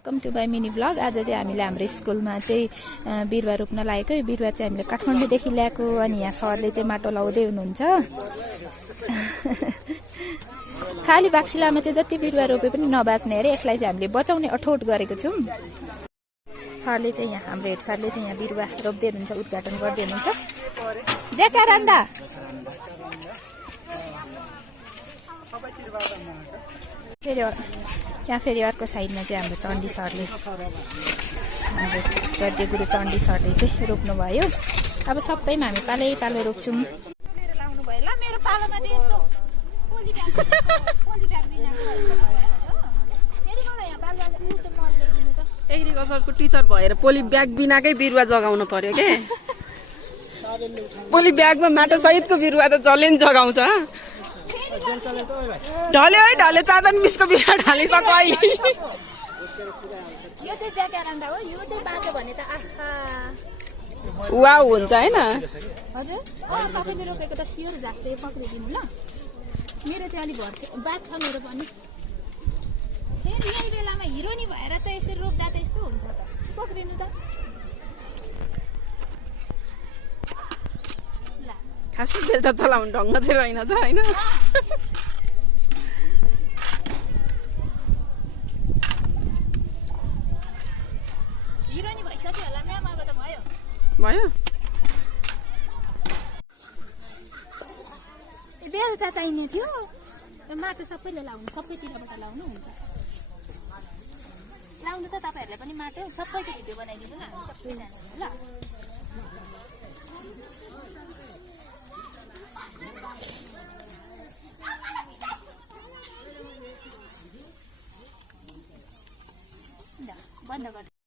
Welcome to my mini vlog. आज चाहिँ हामीले हाम्रो स्कुलमा चाहिँ बिरुवा रोप्न लागेको। यो बिरुवा चाहिँ हामीले काठमाडौँदेखि ल्याएको अनि यहाँ सरले चाहिँ माटो लाउँदै हुनुहुन्छ। खाली बाक्सिलामा चाहिँ जति बिरुवा रोपे पनि नबाच्ने अरे, यसलाई चाहिँ हामीले बचाउने अठोट गरेको छौँ। सरले चाहिँ यहाँ हाम्रो हेड सरले चाहिँ यहाँ बिरुवा रोप्दै हुनुहुन्छ, उद्घाटन गर्दै हुनुहुन्छ। जेका रान्डा फेरि यहाँ फेरि अर्को साइडमा चाहिँ हाम्रो चण्डी सरले, हाम्रो श्रद्धेय गुरु चण्डी सरले चाहिँ रोप्नुभयो। अब सबैमा हामी पालै पालो रोप्छौँ। लाउनु भयो ल मेरो पालोमा चाहिँ यस्तो एग्रिकल्चरको टिचर भएर पोली ब्याग बिनाकै बिरुवा जगाउनु पर्यो के। पोली ब्यागमा माटो सहितको बिरुवा त जसले नि जगाउँछ। ढले है ढले चादन मिसको बिरुवा ढालिसक्यो अहिले। यो चाहिँ ज्याकेरान्डा हो, यो चाहिँ बाँच्यो भने त आहा वाउ हुन्छ हैन। हजुर तपाईले रोपेको त सियोर झाक्छ, पक्रिदिनु ल। मेरो चाहिँ अलि भर्छ बात छ मेरो पनि। फेरि यही बेलामा हिरोनी भएर त यसरी रोप्दा त यस्तो हुन्छ त, पक्रिनु त। खासै बेलचा चलाउने ढङ्ग चाहिँ रहेन छ हैन। हिरोनी भइसक्यो होला म्याम, अब त भयो भयो। बेलचा चाहिने थियो, माटो सबैले लाउनु, सबैतिरबाट लाउनु हुन्छ। लाउनु त तपाईँहरूले पनि माटो, सबैको भिडियो बनाइदिनु न, हामी सबैजना ल। बन्द गर्छ।